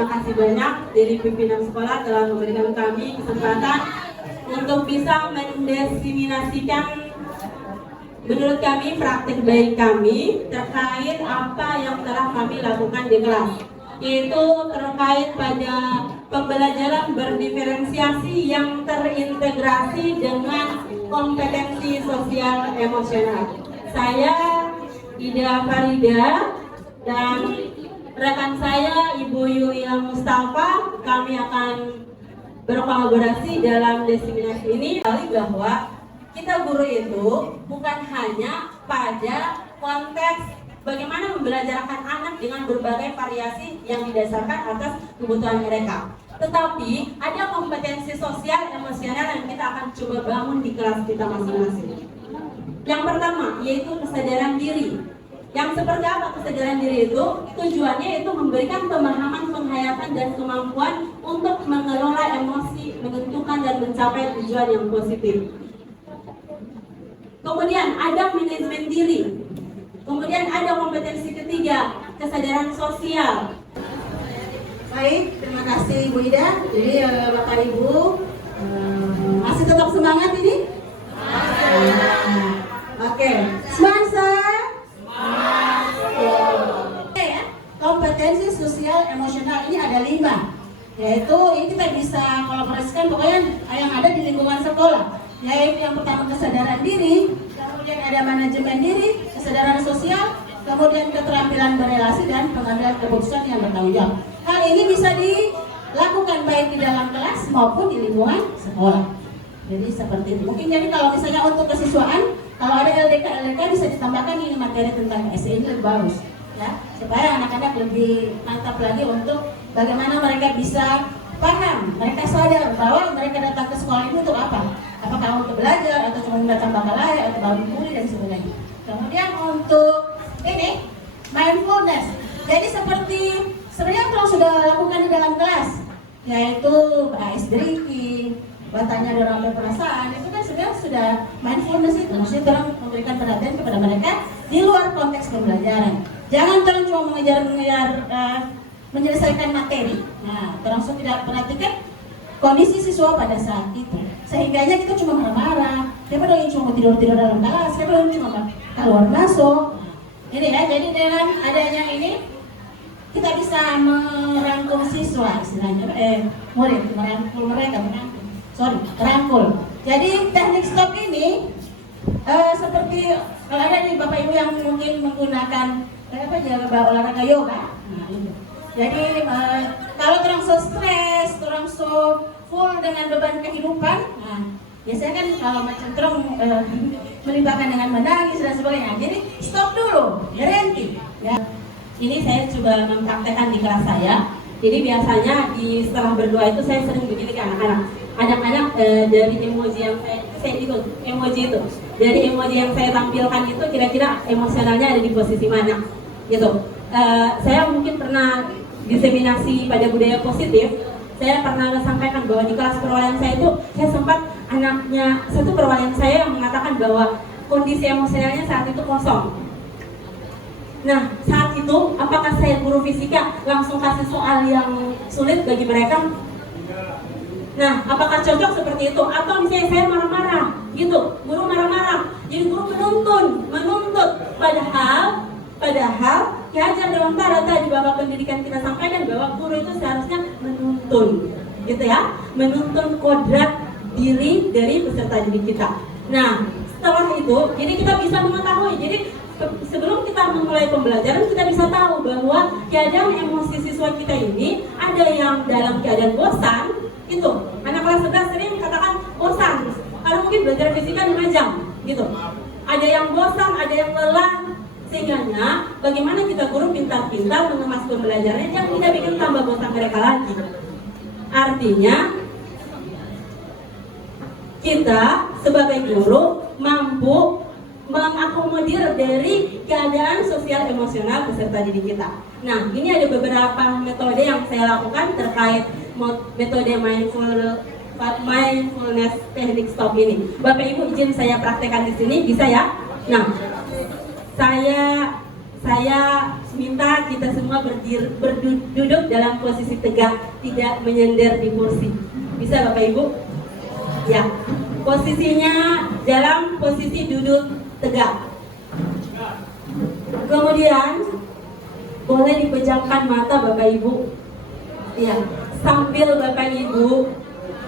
terima kasih banyak dari pimpinan sekolah telah memberikan kami kesempatan untuk bisa mendiseminasikan menurut kami praktik baik kami terkait apa yang telah kami lakukan di kelas, yaitu terkait pada pembelajaran berdiferensiasi yang terintegrasi dengan kompetensi sosial emosional. Saya Ida Farida dan rekan saya Ibu Yulia Mustafa, kami akan berkolaborasi dalam diseminasi ini. Bahwa kita guru itu bukan hanya pada konteks bagaimana membelajarkan anak dengan berbagai variasi yang didasarkan atas kebutuhan mereka, tetapi ada kompetensi sosial emosional yang kita akan coba bangun di kelas kita masing-masing. Yang pertama yaitu kesadaran diri. Yang seperti apa kesadaran diri itu? Tujuannya itu memberikan pemahaman, penghayatan, dan kemampuan untuk mengelola emosi, menentukan dan mencapai tujuan yang positif. Kemudian ada manajemen diri. Kemudian ada kompetensi ketiga, kesadaran sosial. Baik, terima kasih Bu Ida. Jadi Bapak Ibu masih tetap semangat ini? Oke, semangat. Kompetensi sosial emosional ini ada 5, yaitu ini kita bisa kolaborasikan pokoknya yang ada di lingkungan sekolah, yaitu yang pertama kesadaran diri, kemudian ada manajemen diri, kesadaran sosial, kemudian keterampilan berelasi dan pengambilan keputusan yang bertanggung jawab. Hal ini bisa dilakukan baik di dalam kelas maupun di lingkungan sekolah. Jadi seperti itu. Mungkin jadi kalau misalnya untuk kesiswaan, kalau ada LDK bisa ditambahkan ini materi tentang SE ini lebih bagus. Ya, supaya anak-anak lebih mantap lagi untuk bagaimana mereka bisa paham, mereka sadar bahwa mereka datang ke sekolah ini untuk apa? Apakah untuk belajar atau cuma datang bakal-bakal atau bangun kuliah dan sebagainya. Kemudian untuk ini mindfulness. Jadi seperti sebenarnya yang sudah lakukan di dalam kelas, yaitu ice drinking, bertanya dorong perasaan, itu kan sudah mindfulness itu. Maksudnya orang memberikan perhatian kepada mereka di luar konteks pembelajaran. Jangan terus cuma mengejar menyelesaikan materi. Nah, langsung tidak perhatikan kondisi siswa pada saat itu. Sehingganya kita cuma marah-marah. Siapa dong yang cuma tidur-tidur dalam kelas? Siapa dong yang cuma keluar masuk? Ini ya, jadi dengan adanya ini kita bisa merangkul siswa istilahnya, murid, merangkul mereka, merangkul. Jadi teknik stop ini seperti kalau ada nih Bapak Ibu yang mungkin menggunakan olahraga yoga. Nah, itu. Jadi kalau orang so stres, orang so full dengan beban kehidupan, nah, biasanya kan kalau macam terus melibatkan dengan menangis dan sebagainya. Jadi stop dulu, berhenti. Ya. Ini saya coba mempraktekkan di kelas saya. Jadi biasanya setelah berdoa itu saya sering begini ke anak-anak. Anak-anak dari emoji yang saya ikut, emoji itu. Dari emoji yang saya tampilkan itu kira-kira emosionalnya ada di posisi mana, gitu. Saya mungkin pernah diseminasi pada budaya positif. Saya pernah sampaikan bahwa di kelas perwalian saya itu, saya sempat satu perwalian saya yang mengatakan bahwa kondisi emosionalnya saat itu kosong. Nah, saat itu apakah saya guru fisika langsung kasih soal yang sulit bagi mereka? Nah, apakah cocok seperti itu? Atau misalnya saya marah-marah, gitu, guru marah-marah, jadi guru menuntut, padahal Ki Hajar Dewantara tadi Bapak Pendidikan kita sampaikan bahwa guru itu seharusnya menuntun, gitu ya, menuntun kodrat diri dari peserta didik kita. Nah, setelah itu, jadi kita bisa mengetahui, jadi sebelum kita memulai pembelajaran kita bisa tahu bahwa keadaan emosi siswa kita ini ada yang dalam keadaan bosan. Itu anak kelas 11 sering mengatakan bosan karena mungkin belajar fisika 5 jam gitu. Ada yang bosan, ada yang lelah, sehingga bagaimana kita guru pintar-pintar mengemas pembelajaran yang tidak bikin tambah bosan mereka lagi. Artinya kita sebagai guru mampu mengakomodir dari keadaan sosial emosional peserta didik kita. Nah, ini ada beberapa metode yang saya lakukan terkait metode mindfulness teknik stop ini. Bapak Ibu izin saya praktekkan di sini, bisa ya? Nah, saya minta kita semua berduduk dalam posisi tegak, tidak menyender di kursi. Bisa Bapak Ibu? Ya, posisinya dalam posisi duduk tegak. Kemudian boleh dipejamkan mata Bapak Ibu. Ya, sambil Bapak Ibu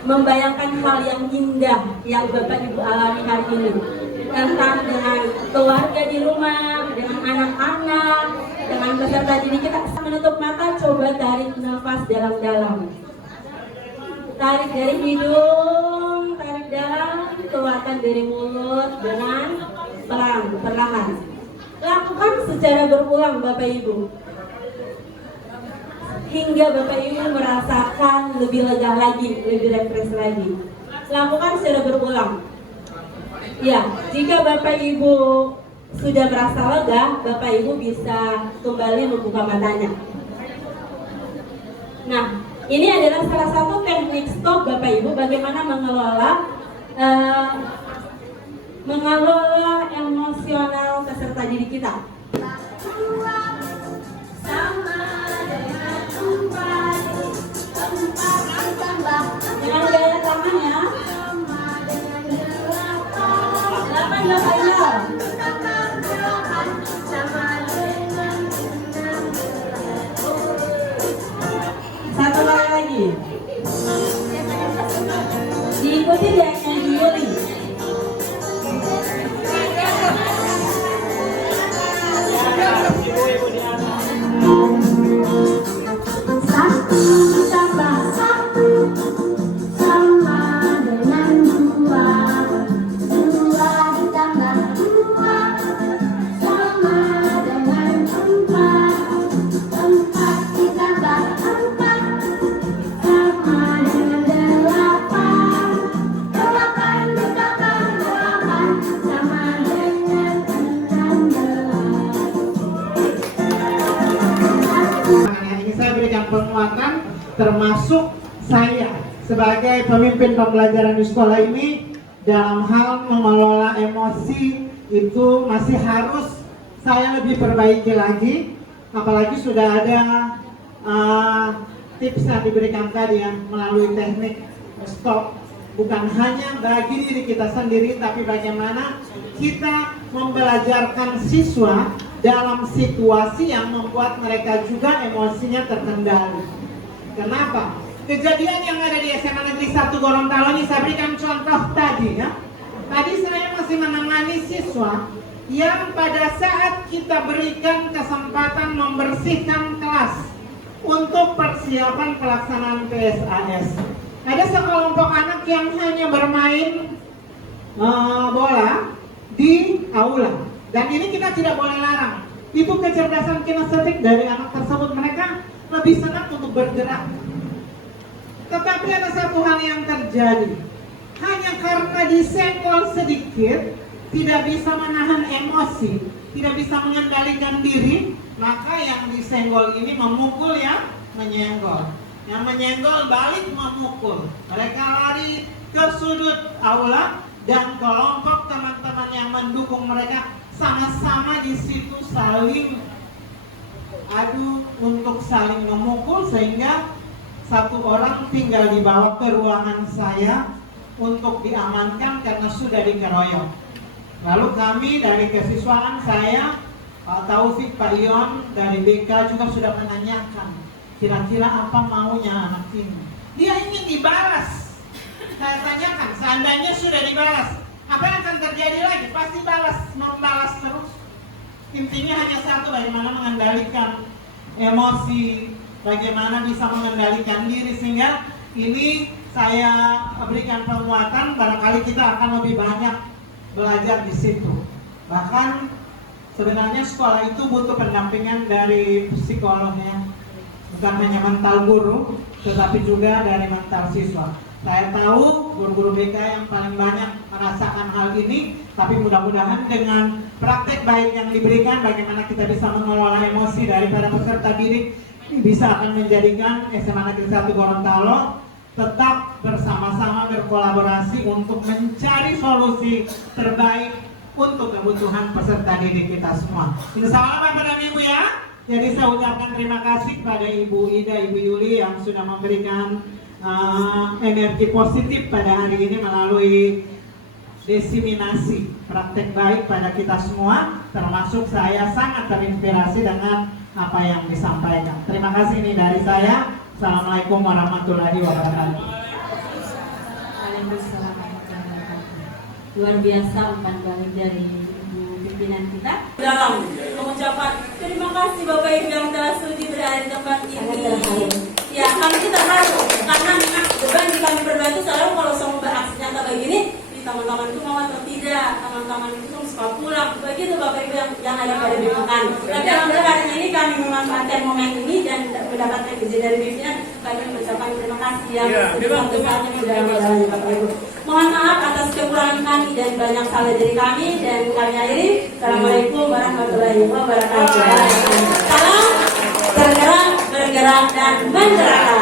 membayangkan hal yang indah yang Bapak Ibu alami hari ini, tentang dengan keluarga di rumah, dengan anak-anak, dengan peserta didik kita. Menutup mata, coba tarik nafas dalam-dalam. Tarik dari hidung, tarik dalam, keluarkan dari mulut dengan perlahan. Lakukan secara berulang Bapak Ibu, hingga Bapak Ibu merasakan lebih lega lagi, lebih refresh lagi. Lakukan secara berulang. Ya, jika Bapak Ibu sudah merasa lega, Bapak Ibu bisa kembali membuka matanya. Nah, ini adalah salah satu teknik stop Bapak Ibu bagaimana mengelola emosional peserta didik kita. Dengan gaya tangan ya. 8 Bapak Ibu. Satu kali lagi. Diikuti dengan Yuli. Satu tambah satu sama dengan dua. Dua ditambah dua sama dengan empat. Empat ditambah empat sama dengan delapan. Delapan ditambah delapan sama dengan 16. Ini saya berikan penguatan, termasuk saya sebagai pemimpin pembelajaran di sekolah ini dalam hal mengelola emosi itu masih harus saya lebih perbaiki lagi. Apalagi sudah ada tips yang diberikan tadi yang melalui teknik stop, bukan hanya bagi diri kita sendiri, tapi bagaimana kita membelajarkan siswa dalam situasi yang membuat mereka juga emosinya terkendali. Kenapa? Kejadian yang ada di SMA Negeri 1 Gorontalo ini saya berikan contoh tadi ya. Tadi saya masih menangani siswa yang pada saat kita berikan kesempatan membersihkan kelas untuk persiapan pelaksanaan PSAS, ada sekelompok anak yang hanya bermain bola di aula, dan ini kita tidak boleh larang. Itu kecerdasan kinestetik dari anak tersebut, mereka lebih senang untuk bergerak. Tetapi ada satu hal yang terjadi, hanya karena disenggol sedikit, tidak bisa menahan emosi, tidak bisa mengendalikan diri, maka yang disenggol ini memukul yang menyenggol. Yang menyenggol balik memukul. Mereka lari ke sudut aula dan kelompok teman-teman yang mendukung mereka sama-sama di situ saling adu untuk saling memukul, sehingga satu orang tinggal dibawa ke ruangan saya untuk diamankan karena sudah dikeroyok. Lalu kami dari kesiswaan, saya, Pak Taufik, Pak Ion dari BK juga sudah menanyakan kira-kira apa maunya anak ini. Dia ingin dibalas. Saya tanyakan, seandainya sudah dibalas, apa yang akan terjadi lagi? Pasti membalas terus. Intinya hanya satu, bagaimana mengendalikan emosi, bagaimana bisa mengendalikan diri, sehingga ini saya berikan penguatan, barangkali kita akan lebih banyak belajar di situ. Bahkan sebenarnya sekolah itu butuh pendampingan dari psikolognya, bukan hanya mental guru, tetapi juga dari mental siswa. Saya tahu guru-guru BK yang paling banyak merasakan hal ini, tapi mudah-mudahan dengan praktek baik yang diberikan, bagaimana kita bisa mengelola emosi daripada peserta didik, bisa akan menjadikan SMA Negeri 1 Gorontalo tetap bersama-sama berkolaborasi untuk mencari solusi terbaik untuk kebutuhan peserta didik kita semua. Insya Allah Bapak dan Ibu ya. Jadi saya ucapkan terima kasih kepada Ibu Ida, Ibu Yuli yang sudah memberikan energi positif pada hari ini melalui diseminasi praktek baik pada kita semua, termasuk saya sangat terinspirasi dengan apa yang disampaikan. Terima kasih ini dari saya. Assalamualaikum warahmatullahi wabarakatuh. Waalaikumsalam warahmatullahi wabarakatuh. Luar biasa umpan balik dari Ibu pimpinan kita. Dalam mengucapkan terima kasih Bapak Ibu yang telah sudi berada di tempat ini. Ya, kami kita terharu karena memang beban di kami berdua itu selalu kalau sama beraksi nyata begini, teman-teman itu mau atau tidak, teman-teman itu suka pulang, begitu Bapak Ibu yang ada pada lingkungan. Tapi alhamdulillah hari ini kami memanfaatkan momen ini dan mendapatkan izin dari pimpinan. Kami mengucapkan terima kasih yang sebesar-besarnya mudah-mudahan Bapak Ibu. Mohon maaf atas kekurangan kami dan banyak salah dari kami dan kami akhiri. Assalamualaikum warahmatullahi wabarakatuh. Salam bergerak, bergerak dan menggerakkan.